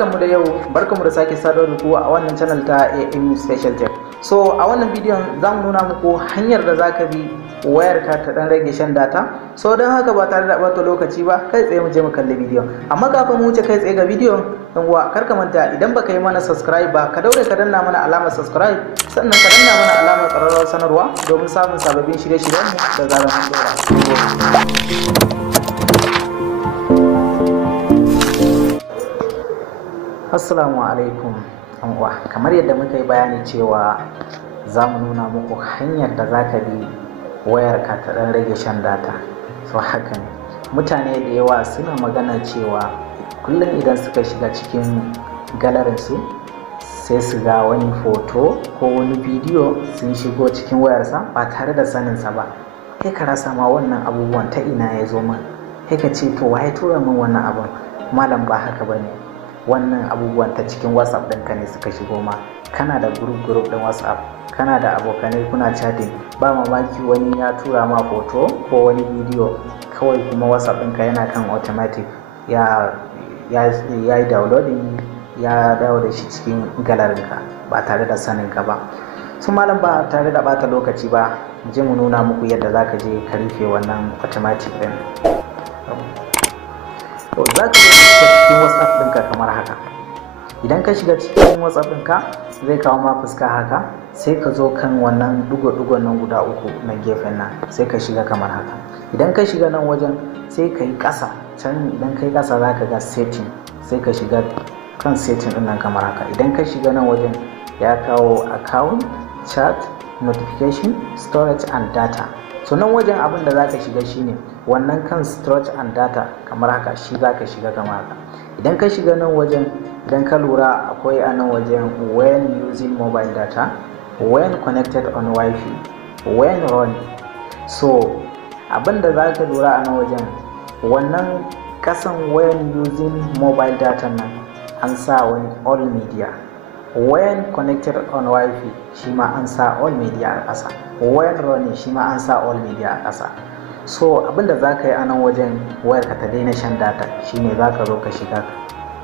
barkanmu da yau, barkanmu da sake saduwa da ku a wannan channel ta AM Special Tech. So a wannan bidiyon za mu nuna muku hanyar da za ka bi wayarka ta dan rage shan data. So don haka ba tare da ɓata lokaci ba, kai tsaye mu je mu kalli bidiyon. Amma kafin mu wuce kai tsaye ga bidiyon, dan uwa kar ka manta idan baka yi mana subscribe ba, ka daure ka danna mana alamar subscribe, sannan ka danna mana alamar ƙararrawar sanarwa domin samun sababbin shirye-shiryenmu da zarar mun dora. Assalamu alaikum uwa, kamar yadda muka yi bayani cewa za mu nuna muku hanyar da za ka bi wayarka ta ɗan rage shan data. So haka ne, mutane da yawa suna magana cewa kullum idan suka shiga cikin galarinsu sai su ga wani foto ko wani bidiyo sun shigo cikin wayarsa ba tare da saninsa ba. Kai ka rasa ma wannan abubuwan ta ina ya zo min, kai ka ce to waye tura min wannan abun? Malam ba haka ba ne, wannan abubuwan ta cikin whatsapp ɗinka ne suka shigo ma. Kana da group ɗin whatsapp, kana da abokanai kuna chatting, ba mamaki wani ya tura ma foto ko wani bidiyo, kawai kuma whatsapp ɗinka yana kan automatic ya yi downloading, ya dawo da shi cikin galarinka ba tare da saninka ba. Su malam ba tare da bata lokaci ba, je mu nuna muku yadda za ka je ka rufe wannan automatic ɗin. To za ka shiga cikin whatsapp ɗinka kamar haka. Idan ka shiga cikin whatsapp ɗinka zai kawo ma fuska haka, sai ka zo kan wannan ɗigo-ɗigon nan guda uku na gefen nan, sai ka shiga kamar haka. Idan ka shiga nan wajen sai ka yi ƙasa can, idan ka yi ƙasa za ka ga setting, sai ka shiga kan setting ɗin nan kamar haka. Idan ka shiga nan wajen ya kawo account, chat, notification, storage and data. So nan wajen abin da za ka shiga shine wannan kan storage and data kamar haka, shi za ka shiga kamar haka. Idan ka shiga nan wajen, idan ka lura akwai a nan wajen when using mobile data, when connected on wifi, when running. So abin da za ka lura a nan wajen, wannan kasan when using mobile data nan an sa wani all media, when connected on wifi shi ma an sa all media a ƙasa, when running shi ma an sa all media a ƙasa. So abinda za ka yi a nan wajen wayarka ta daina shan data shine za ka zo ka shiga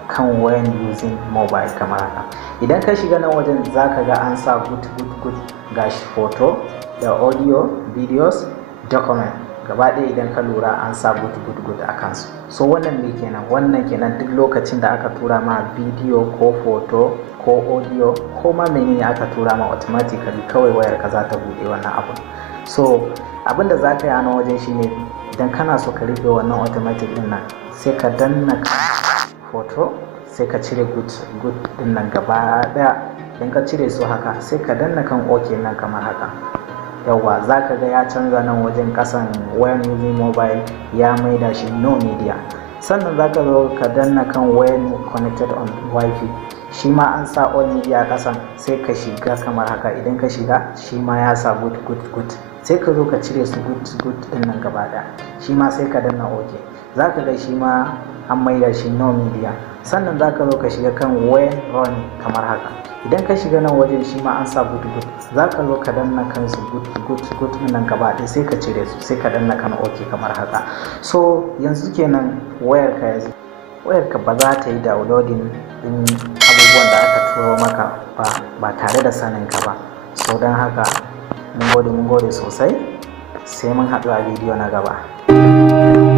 kan when using mobile kamar haka. Idan ka shiga nan wajen za ka ga an sa good gashi photo da audio, videos, document, gaba ɗaya idan ka lura an sa good a kansu. So wannan ne kenan, wannan kenan duk lokacin da aka tura ma bidiyo ko photo ko audio ko ma menene aka tura ma, automatically kawai wayarka za ta buɗe wannan abu. So abin da za ka yi a nan wajen shine idan kana so ka rufe wannan automatic din nan, sai ka danna photo, sai ka cire good din nan gaba ɗaya. Idan ka cire su haka sai ka danna kan OK nan kamar haka. Yawwa za ka ga ya canza nan wajen kasan when using mobile ya maida shi no media. Sannan za ka zo ka danna kan when connected on wifi, shi ma an sa all media kasan, sai ka shiga kamar haka. Idan ka shiga shi ma ya sa good, sai ka zo ka cire su good din nan gaba ɗaya, shi ma sai ka danna OK. Za ka ga shi ma an maida shi no media. Sannan za ka zo ka shiga kan when running kamar haka. Idan ka shiga nan wajen shi ma an sa good, za ka zo ka danna kansu good nan gaba ɗaya, sai ka cire su, sai ka danna kan OK kamar haka. So yanzu kenan wayarka ba za ta yi downloading din abubuwan da aka turo maka ba tare da saninka ba. So don haka mun gode sosai, sai mun haɗu a bidiyo na gaba.